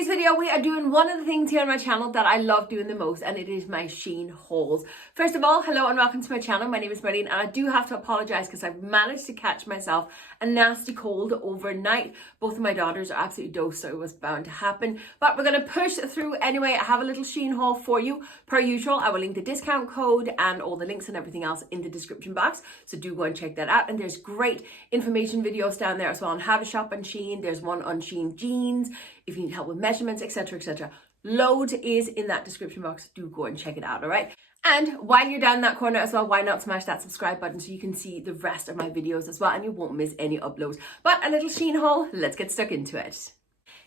today's video, we are doing one of the things here on my channel that I love doing the most, and it is my SHEIN hauls. First of all, hello and welcome to my channel. My name is Marleen, and I do have to apologise because I've managed to catch myself a nasty cold overnight. Both of my daughters are absolutely dosed, so it was bound to happen. But we're going to push through anyway. I have a little SHEIN haul for you. Per usual, I will link the discount code and all the links and everything else in the description box. So do go and check that out. And there's great information videos down there as well on how to shop on SHEIN. There's one on SHEIN jeans, if you need help with measurements, etc, etc. Loads is in that description box. Do go and check it out, all right? And while you're down that corner as well, why not smash that subscribe button so you can see the rest of my videos as well and you won't miss any uploads. But a little SHEIN haul, let's get stuck into it.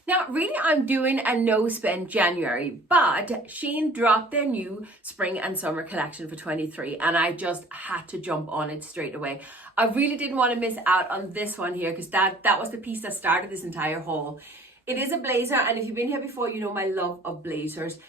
Now, really, I'm doing a no-spend January, but SHEIN dropped their new spring and summer collection for 23, and I just had to jump on it straight away. I really didn't want to miss out on this one here because that was the piece that started this entire haul. It is a blazer, and if you've been here before, you know my love of blazers.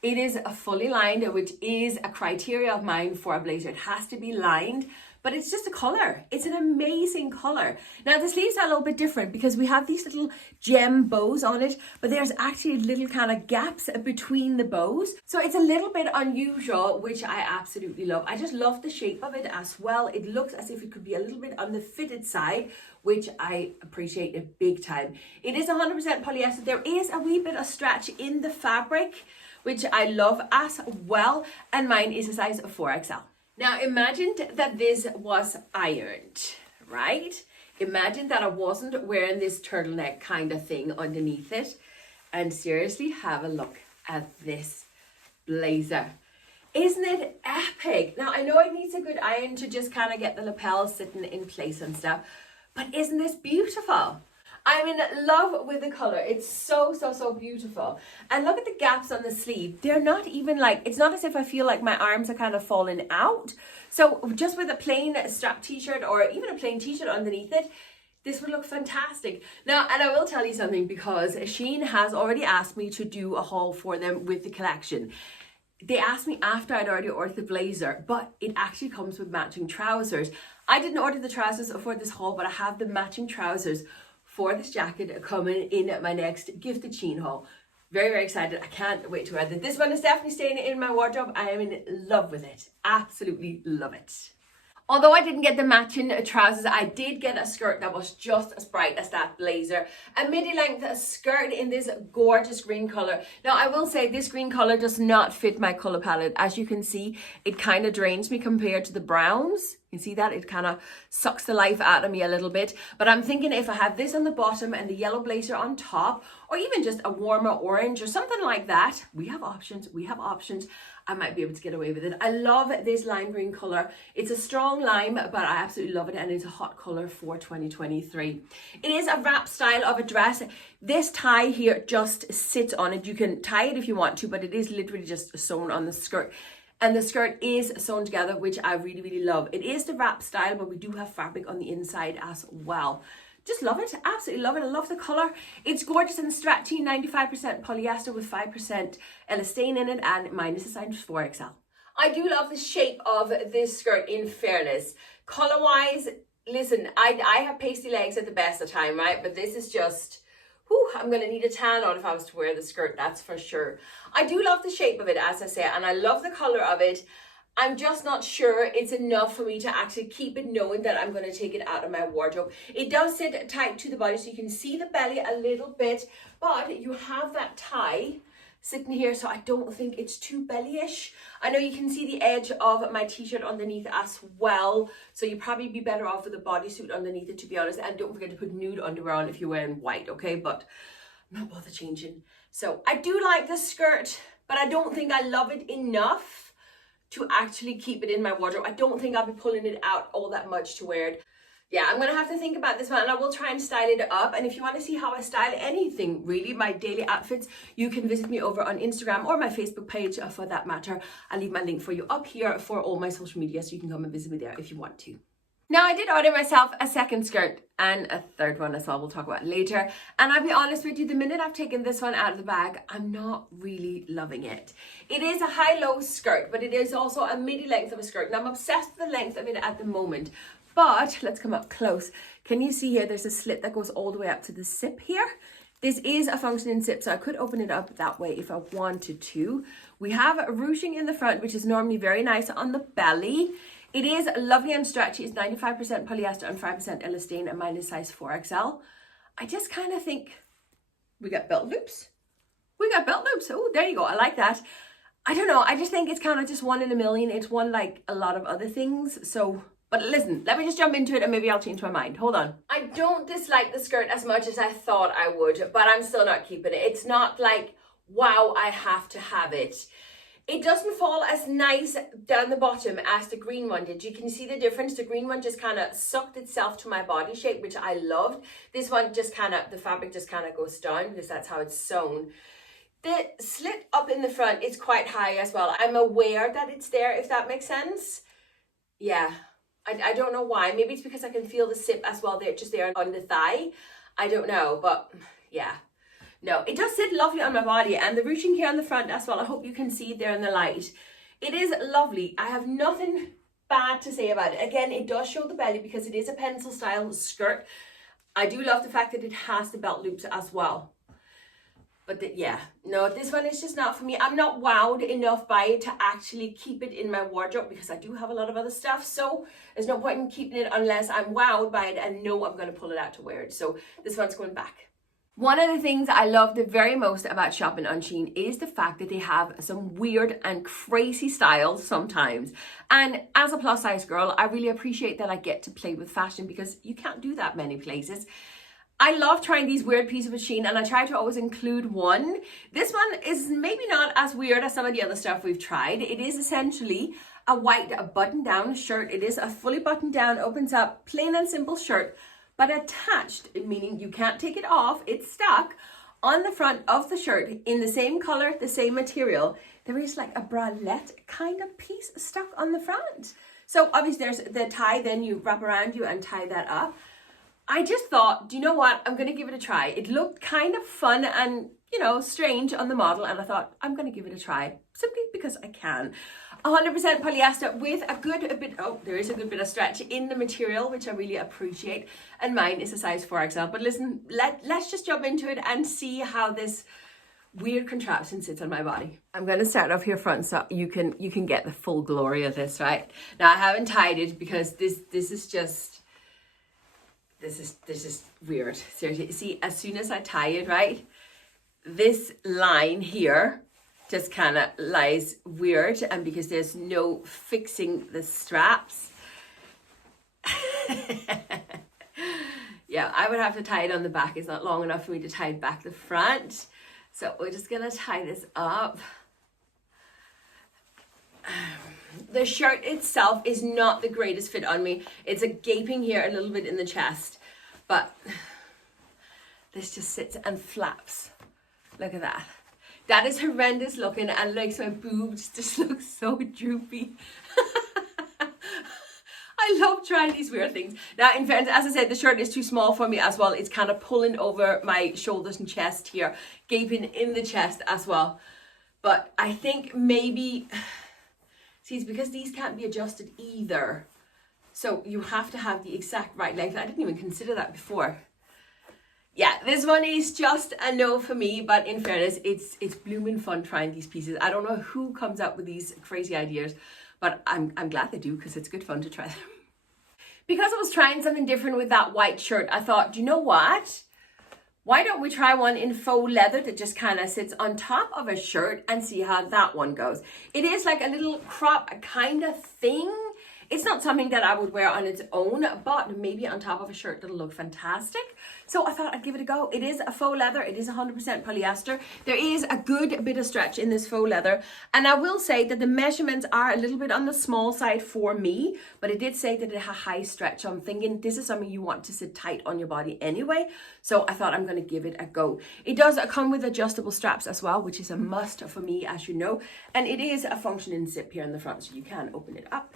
It is a fully lined, which is a criteria of mine for a blazer. It has to be lined, but it's just a colour. It's an amazing colour. Now, the sleeves are a little bit different because we have these little gem bows on it, but there's actually little kind of gaps between the bows. So it's a little bit unusual, which I absolutely love. I just love the shape of it as well. It looks as if it could be a little bit on the fitted side, which I appreciate it big time. It is 100% polyester. There is a wee bit of stretch in the fabric, which I love as well. And mine is a size 4XL. Now, imagine that this was ironed, right? Imagine that I wasn't wearing this turtleneck kind of thing underneath it. And seriously, have a look at this blazer. Isn't it epic? Now, I know it needs a good iron to just kind of get the lapels sitting in place and stuff, but isn't this beautiful? I'm in love with the color. It's so, so, so beautiful. And look at the gaps on the sleeve. They're not even like, it's not as if I feel like my arms are kind of falling out. So just with a plain strap t-shirt or even a plain t-shirt underneath it, this would look fantastic. Now, and I will tell you something because SHEIN has already asked me to do a haul for them with the collection. They asked me after I'd already ordered the blazer, but it actually comes with matching trousers. I didn't order the trousers for this haul, but I have the matching trousers for this jacket coming in my next gifted SHEIN haul. Very, very excited. I can't wait to wear it. This one is definitely staying in my wardrobe. I am in love with it. Absolutely love it. Although I didn't get the matching trousers, I did get a skirt that was just as bright as that blazer. A midi-length skirt in this gorgeous green colour. Now, I will say this green colour does not fit my colour palette. As you can see, it kind of drains me compared to the browns. You see that? It kind of sucks the life out of me a little bit. But I'm thinking if I have this on the bottom and the yellow blazer on top, or even just a warmer orange or something like that, we have options. I might be able to get away with it. I love this lime green colour. It's a strong lime, but I absolutely love it, and it's a hot colour for 2023. It is a wrap style of a dress. This tie here just sits on it. You can tie it if you want to, but it is literally just sewn on the skirt. And the skirt is sewn together, which I really, really love. It is the wrap style, but we do have fabric on the inside as well. Just love it. Absolutely love it. I love the colour. It's gorgeous and stretchy. 95% polyester with 5% elastane in it, and mine is a size 4XL. I do love the shape of this skirt, in fairness. Colour-wise, listen, I have pasty legs at the best of time, right? But this is just, whew, I'm going to need a tan on if I was to wear the skirt, that's for sure. I do love the shape of it, as I say, and I love the colour of it. I'm just not sure it's enough for me to actually keep it, knowing that I'm going to take it out of my wardrobe. It does sit tight to the body, so you can see the belly a little bit, but you have that tie sitting here, so I don't think it's too bellyish. I know you can see the edge of my t-shirt underneath as well, so you'd probably be better off with a bodysuit underneath it, to be honest. And don't forget to put nude underwear on if you're wearing white, okay? But I'm not bothered changing. So I do like the skirt, but I don't think I love it enough to actually keep it in my wardrobe. I don't think I'll be pulling it out all that much to wear it. Yeah, I'm gonna have to think about this one, and I will try and style it up. And if you want to see how I style anything, really, my daily outfits, you can visit me over on Instagram or my Facebook page for that matter. I'll leave my link for you up here for all my social media, so you can come and visit me there if you want to. Now, I did order myself a second skirt and a third one as well. We'll talk about it later. And I'll be honest with you, the minute I've taken this one out of the bag, I'm not really loving it. It is a high-low skirt, but it is also a midi length of a skirt. Now, I'm obsessed with the length of it at the moment. But let's come up close. Can you see here, there's a slit that goes all the way up to the zip here? This is a functioning zip, so I could open it up that way if I wanted to. We have ruching in the front, which is normally very nice on the belly. It is lovely and stretchy. It's 95% polyester and 5% elastane, and mine is size 4XL. I just kind of think we got belt loops. We got belt loops. Oh, there you go. I like that. I don't know. I just think it's kind of just one in a million. It's one like a lot of other things. So, but listen, let me just jump into it and maybe I'll change my mind. Hold on. I don't dislike the skirt as much as I thought I would, but I'm still not keeping it. It's not like, wow, I have to have it. It doesn't fall as nice down the bottom as the green one did. You can see the difference. The green one just kind of sucked itself to my body shape, which I loved. This one just kind of, the fabric just kind of goes down because that's how it's sewn. The slit up in the front is quite high as well. I'm aware that it's there, if that makes sense. Yeah. I don't know why. Maybe it's because I can feel the zip as well there, just there on the thigh. I don't know, but yeah. No, it does sit lovely on my body, and the ruching here on the front as well. I hope you can see it there in the light. It is lovely. I have nothing bad to say about it. Again, it does show the belly because it is a pencil style skirt. I do love the fact that it has the belt loops as well. But yeah, no, this one is just not for me. I'm not wowed enough by it to actually keep it in my wardrobe because I do have a lot of other stuff. So there's no point in keeping it unless I'm wowed by it and know I'm going to pull it out to wear it. So this one's going back. One of the things I love the very most about shopping on SHEIN is the fact that they have some weird and crazy styles sometimes. And as a plus size girl, I really appreciate that I get to play with fashion because you can't do that many places. I love trying these weird pieces with SHEIN, and I try to always include one. This one is maybe not as weird as some of the other stuff we've tried. It is essentially a white button-down shirt. It is a fully buttoned down, opens up, plain and simple shirt, but attached, meaning you can't take it off. It's stuck on the front of the shirt in the same color, the same material. There is like a bralette kind of piece stuck on the front. So obviously there's the tie, then you wrap around you and tie that up. I just thought, do you know what? I'm going to give it a try. It looked kind of fun and, you know, strange on the model. And I thought, I'm going to give it a try simply because I can. 100% polyester with a good bit, oh, there is a good bit of stretch in the material, which I really appreciate. And mine is a size 4XL. But listen, let's just jump into it and see how this weird contraption sits on my body. I'm going to start off here front so you can get the full glory of this, right? Now, I haven't tied it because this is just... This is weird. Seriously, see, as soon as I tie it, right, this line here just kind of lies weird, and because there's no fixing the straps. Yeah, I would have to tie it on the back. It's not long enough for me to tie it back the front. So we're just gonna tie this up. The shirt itself is not the greatest fit on me. It's a gaping here a little bit in the chest, but this just sits and flaps. Look at that. That is horrendous looking and makes my boobs just look so droopy. I love trying these weird things. Now, in fairness, as I said, the shirt is too small for me as well. It's kind of pulling over my shoulders and chest here, gaping in the chest as well. But I think maybe... See, it's because these can't be adjusted either. So you have to have the exact right length. I didn't even consider that before. Yeah, this one is just a no for me, but in fairness, it's blooming fun trying these pieces. I don't know who comes up with these crazy ideas, but I'm glad they do because it's good fun to try them. Because I was trying something different with that white shirt, I thought, do you know what? Why don't we try one in faux leather that just kind of sits on top of a shirt and see how that one goes. It is like a little crop kind of thing. It's not something that I would wear on its own, but maybe on top of a shirt that'll look fantastic. So I thought I'd give it a go. It is a faux leather. It is 100% polyester. There is a good bit of stretch in this faux leather. And I will say that the measurements are a little bit on the small side for me, but it did say that it had high stretch. So I'm thinking this is something you want to sit tight on your body anyway. So I thought I'm going to give it a go. It does come with adjustable straps as well, which is a must for me, as you know. And it is a functioning zip here in the front, so you can open it up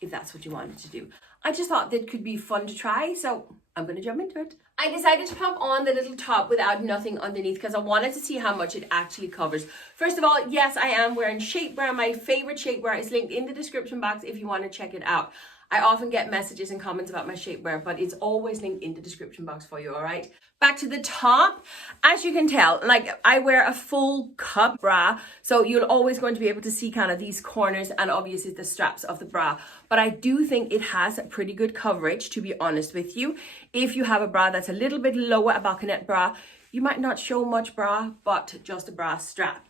if that's what you wanted to do. I just thought that could be fun to try, so I'm going to jump into it. I decided to pop on the little top without nothing underneath because I wanted to see how much it actually covers. First of all, yes, I am wearing shapewear. My favorite shapewear is linked in the description box if you want to check it out. I often get messages and comments about my shapewear, but it's always linked in the description box for you, all right? Back to the top. As you can tell, like I wear a full cup bra, so you're always going to be able to see kind of these corners and obviously the straps of the bra. But I do think it has pretty good coverage, to be honest with you. If you have a bra that's a little bit lower, a balconette bra, you might not show much bra, but just a bra strap.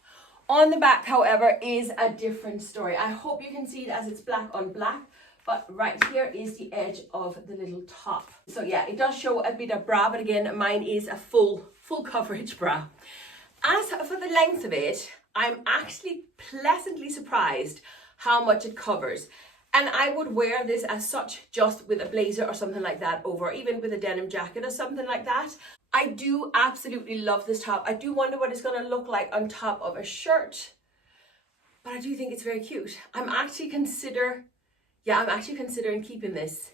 On the back, however, is a different story. I hope you can see it as it's black on black, but right here is the edge of the little top. So yeah, it does show a bit of bra, but again, mine is a full coverage bra. As for the length of it, I'm actually pleasantly surprised how much it covers. And I would wear this as such just with a blazer or something like that over, even with a denim jacket or something like that. I do absolutely love this top. I do wonder what it's going to look like on top of a shirt, but I do think it's very cute. I'm actually considering keeping this.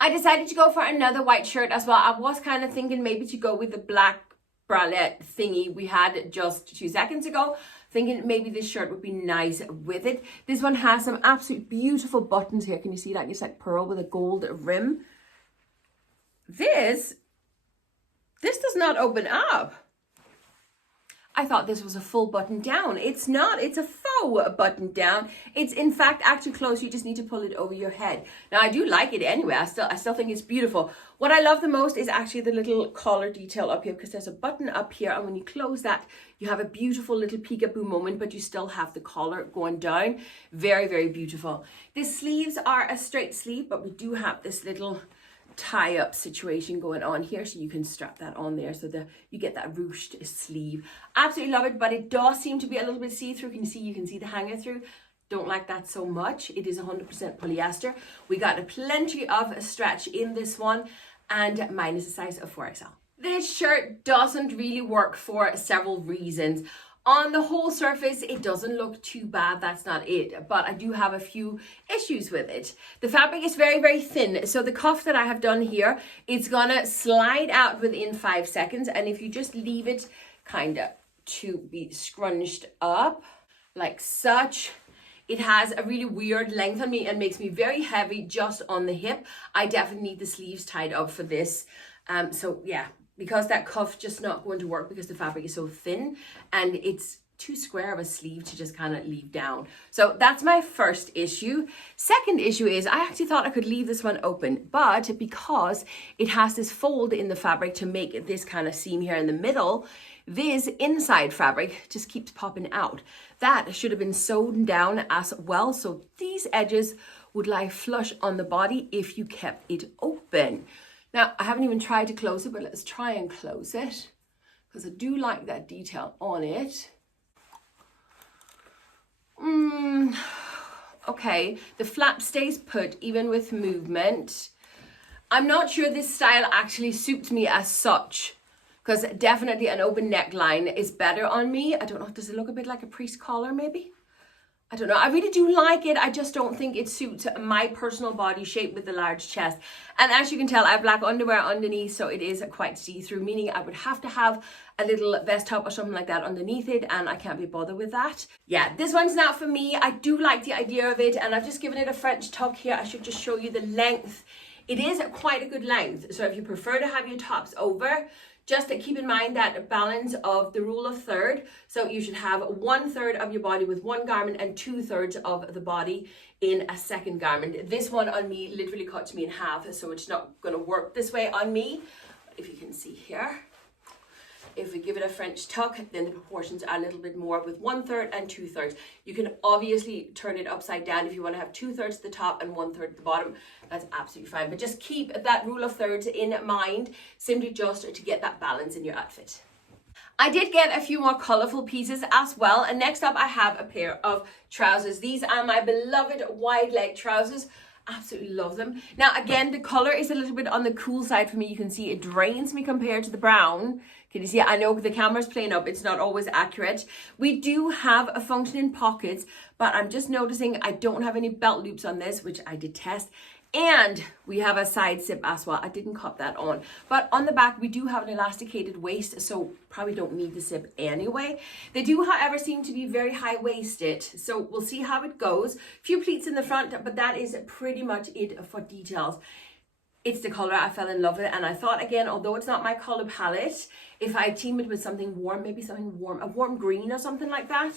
I decided to go for another white shirt as well. I was kind of thinking maybe to go with the black bralette thingy we had just 2 seconds ago, thinking maybe this shirt would be nice with it. This one has some absolute beautiful buttons here. Can you see that? It's like pearl with a gold rim. This does not open up. I thought this was a full button down. It's not. It's a faux button down. It's in fact actually closed. You just need to pull it over your head. Now I do like it anyway. I still think it's beautiful. What I love the most is actually the little collar detail up here, because there's a button up here, and when you close that, you have a beautiful little peekaboo moment, but you still have the collar going down. Very, very beautiful. The sleeves are a straight sleeve, but we do have this little tie-up situation going on here, so you can strap that on there so that you get that ruched sleeve. Absolutely love it, but it does seem to be a little bit see-through. You can see the hanger through. Don't like that so much. It is 100% polyester. We got plenty of stretch in this one, and mine is a size of 4XL. This shirt doesn't really work for several reasons. On the whole surface, it doesn't look too bad, that's not it, but I do have a few issues with it. The fabric is very, very thin, so the cuff that I have done here, it's gonna slide out within 5 seconds, and if you just leave it kind of to be scrunched up like such, it has a really weird length on me and makes me very heavy just on the hip. I definitely need the sleeves tied up for this, so yeah. Because that cuff just not going to work because the fabric is so thin and it's too square of a sleeve to just kind of leave down. So that's my first issue. Second issue is I actually thought I could leave this one open, but because it has this fold in the fabric to make this kind of seam here in the middle, this inside fabric just keeps popping out. That should have been sewn down as well, so these edges would lie flush on the body if you kept it open. Now, I haven't even tried to close it, but let's try and close it, because I do like that detail on it. Okay, the flap stays put even with movement. I'm not sure this style actually suits me as such, because definitely an open neckline is better on me. I don't know, does it look a bit like a priest collar maybe? I don't know. I really do like it. I just don't think it suits my personal body shape with the large chest. And as you can tell, I have black underwear underneath, so it is quite see-through, meaning I would have to have a little vest top or something like that underneath it, and I can't be bothered with that. Yeah, this one's not for me. I do like the idea of it, and I've just given it a French tuck here. I should just show you the length. It is quite a good length, so if you prefer to have your tops over, just to keep in mind that balance of the rule of third. So you should have 1/3 of your body with one garment and 2/3 of the body in a second garment. This one on me literally cuts me in half, so it's not going to work this way on me. But if you can see here, if we give it a French tuck, then the proportions are a little bit more with 1/3 and 2/3. You can obviously turn it upside down if you want to have 2/3 at the top and 1/3 at the bottom. That's absolutely fine. But just keep that rule of thirds in mind, simply just to get that balance in your outfit. I did get a few more colourful pieces as well. And next up, I have a pair of trousers. These are my beloved wide leg trousers. Absolutely love them. Now, again, the color is a little bit on the cool side for me. You can see it drains me compared to the brown. Can you see? I know the camera's playing up. It's not always accurate. We do have a function in pockets, but I'm just noticing I don't have any belt loops on this, which I detest. And we have a side zip as well. I didn't cut that on. But on the back, we do have an elasticated waist, so probably don't need the zip anyway. They do, however, seem to be very high-waisted, so we'll see how it goes. Few pleats in the front, but that is pretty much it for details. It's the color. I fell in love with it, and I thought, again, although it's not my color palette, if I team it with something warm, maybe something warm, a warm green or something like that,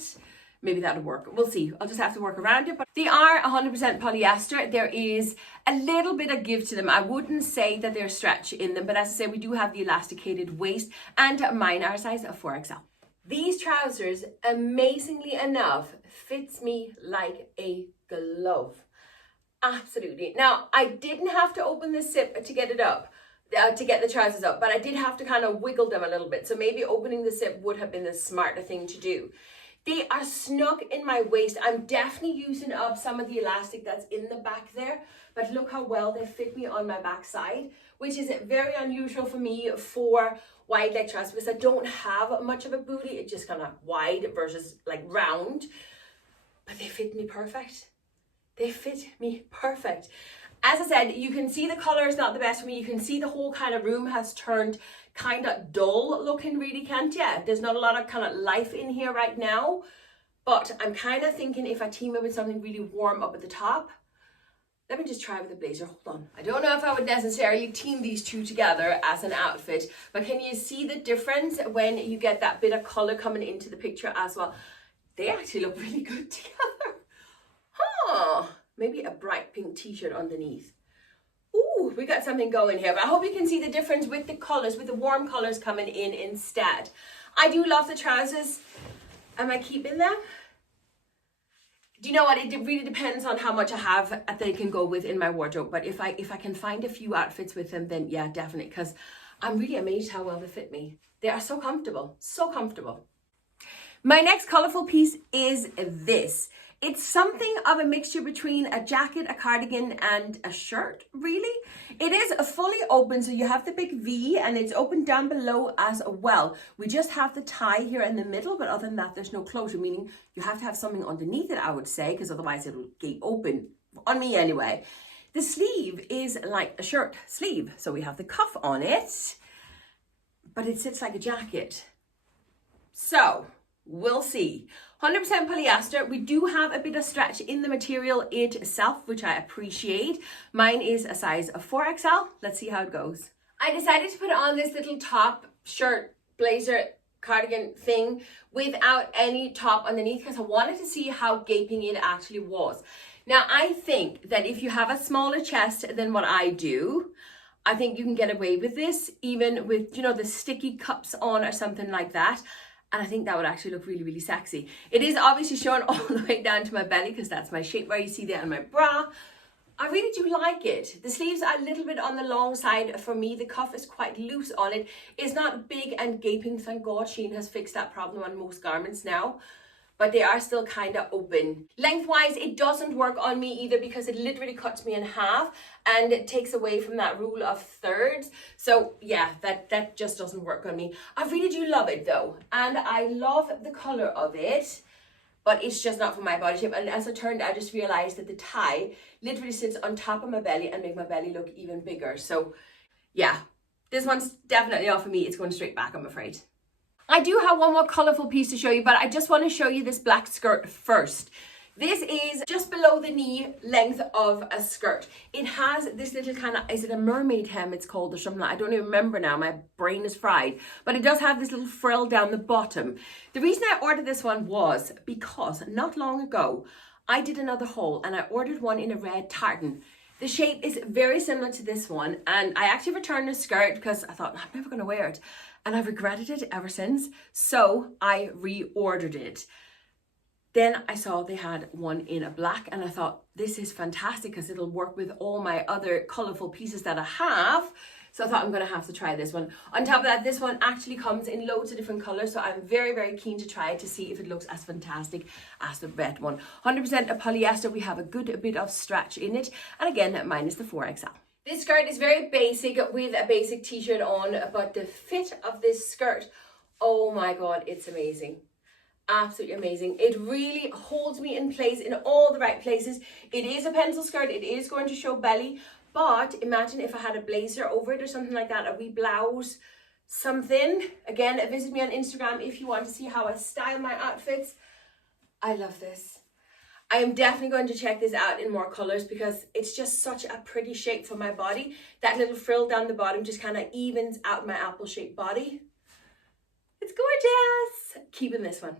maybe that would work. We'll see. I'll just have to work around it. But they are 100% polyester. There is a little bit of give to them. I wouldn't say that there's stretch in them, but as I said, we do have the elasticated waist, and mine are a size of 4XL. These trousers, amazingly enough, fits me like a glove. Absolutely. Now, I didn't have to open the zip to get it up, to get the trousers up, but I did have to kind of wiggle them a little bit. So maybe opening the zip would have been the smarter thing to do. They are snug in my waist. I'm definitely using up some of the elastic that's in the back there, but look how well they fit me on my backside, which is very unusual for me for wide leg trousers because I don't have much of a booty. It's just kind of wide versus like round, but they fit me perfect. They fit me perfect. As I said, you can see the color is not the best for me. You can see the whole kind of room has turned kind of dull looking, really, can't you? There's not a lot of kind of life in here right now, but I'm kind of thinking if I team it with something really warm up at the top. Let me just try with the blazer. Hold on. I don't know if I would necessarily team these two together as an outfit, but can you see the difference when you get that bit of color coming into the picture as well? They actually look really good together. Huh. Maybe a bright pink t-shirt underneath. Ooh, we got something going here. But I hope you can see the difference with the colors, with the warm colors coming in instead. I do love the trousers. Am I keeping them? Do you know what? It really depends on how much I have that they can go with in my wardrobe. But if I can find a few outfits with them, then yeah, definitely. Because I'm really amazed how well they fit me. They are so comfortable. So comfortable. My next colorful piece is this. It's something of a mixture between a jacket, a cardigan, and a shirt, really. It is fully open, so you have the big V, and it's open down below as well. We just have the tie here in the middle, but other than that, there's no closure, meaning you have to have something underneath it, I would say, because otherwise it'll gape open, on me anyway. The sleeve is like a shirt sleeve, so we have the cuff on it, but it sits like a jacket. So, we'll see. 100% polyester. We do have a bit of stretch in the material itself, which I appreciate. Mine is a size of 4XL. Let's see how it goes. I decided to put on this little top, shirt, blazer, cardigan thing without any top underneath because I wanted to see how gaping it actually was. Now, I think that if you have a smaller chest than what I do, I think you can get away with this, even with, you know, the sticky cups on or something like that. And I think that would actually look really, really sexy. It is obviously showing all the way down to my belly because that's my shape where you see that on my bra. I really do like it. The sleeves are a little bit on the long side for me. The cuff is quite loose on it. It's not big and gaping. Thank God SHEIN has fixed that problem on most garments now. But they are still kind of open. Lengthwise, it doesn't work on me either because it literally cuts me in half and it takes away from that rule of thirds. So yeah, that just doesn't work on me. I really do love it though. And I love the color of it, but it's just not for my body shape. And as it turned out, I just realized that the tie literally sits on top of my belly and make my belly look even bigger. So yeah, this one's definitely not for me. It's going straight back, I'm afraid. I do have one more colourful piece to show you, but I just want to show you this black skirt first. This is just below the knee length of a skirt. It has this little kind of, is it a mermaid hem it's called or something? I don't even remember now, my brain is fried. But it does have this little frill down the bottom. The reason I ordered this one was because not long ago, I did another haul and I ordered one in a red tartan. The shape is very similar to this one, and I actually returned the skirt because I thought, I'm never going to wear it. And I've regretted it ever since, so I reordered it. Then I saw they had one in a black, and I thought, this is fantastic because it'll work with all my other colourful pieces that I have. So I thought I'm going to have to try this one. On top of that, this one actually comes in loads of different colours, so I'm very, very keen to try it to see if it looks as fantastic as the red one. 100% of polyester, we have a good bit of stretch in it, and again, mine is the 4XL. This skirt is very basic with a basic t-shirt on, but the fit of this skirt, oh my God, it's amazing. Absolutely amazing. It really holds me in place in all the right places. It is a pencil skirt. It is going to show belly, but imagine if I had a blazer over it or something like that, a wee blouse, something. Again, visit me on Instagram if you want to see how I style my outfits. I love this. I am definitely going to check this out in more colors because it's just such a pretty shape for my body. That little frill down the bottom just kind of evens out my apple shaped body. It's gorgeous. Keeping this one.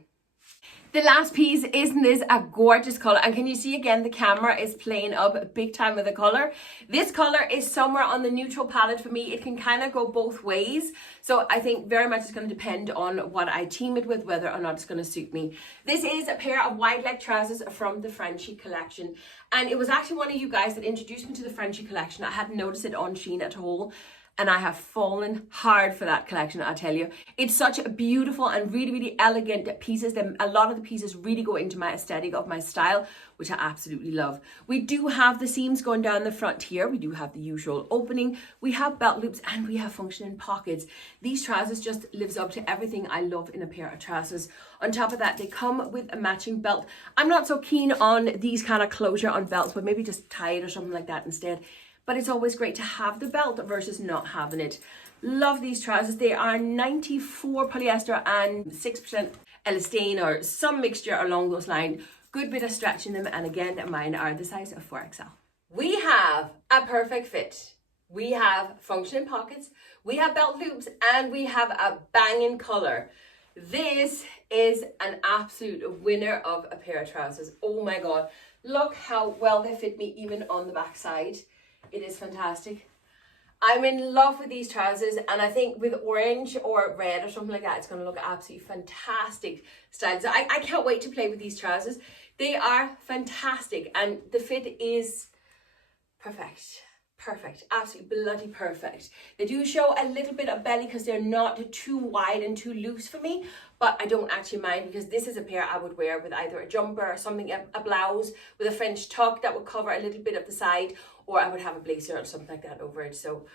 The last piece, isn't this a gorgeous color? And can you see again, the camera is playing up big time with the color. This color is somewhere on the neutral palette for me. It can kind of go both ways. So I think very much it's going to depend on what I team it with, whether or not it's going to suit me. This is a pair of wide leg trousers from the Frenchie collection. And it was actually one of you guys that introduced me to the Frenchie collection. I hadn't noticed it on SHEIN at all. And I have fallen hard for that collection, I tell you. It's such a beautiful and really, really elegant pieces. A lot of the pieces really go into my aesthetic of my style, which I absolutely love. We do have the seams going down the front here. We do have the usual opening. We have belt loops and we have functioning pockets. These trousers just lives up to everything I love in a pair of trousers. On top of that, they come with a matching belt. I'm not so keen on these kind of closure on belts, but maybe just tie it or something like that instead. But it's always great to have the belt versus not having it. Love these trousers. They are 94 polyester and 6% elastane or some mixture along those lines. Good bit of stretch in them. And again, mine are the size of 4XL. We have a perfect fit. We have functioning pockets. We have belt loops and we have a banging color. This is an absolute winner of a pair of trousers. Oh my God. Look how well they fit me even on the back side. It is fantastic. I'm in love with these trousers, and I think with orange or red or something like that, it's going to look absolutely fantastic style. So I can't wait to play with these trousers. They are fantastic, and the fit is perfect. Perfect, absolutely bloody perfect. They do show a little bit of belly because they're not too wide and too loose for me, but I don't actually mind because this is a pair I would wear with either a jumper or something, a blouse with a French tuck that would cover a little bit of the side, or I would have a blazer or something like that over it. So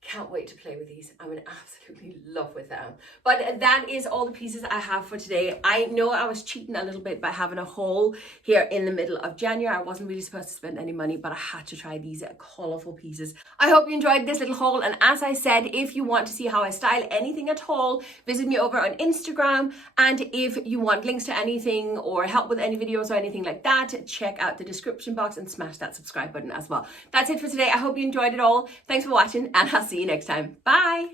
can't wait to play with these. I'm in absolutely love with them. But that is all the pieces I have for today. I know I was cheating a little bit by having a haul here in the middle of January. I wasn't really supposed to spend any money, but I had to try these colourful pieces. I hope you enjoyed this little haul. And as I said, if you want to see how I style anything at all, visit me over on Instagram. And if you want links to anything or help with any videos or anything like that, check out the description box and smash that subscribe button as well. That's it for today. I hope you enjoyed it all. Thanks for watching, and I'll see you next time. Bye.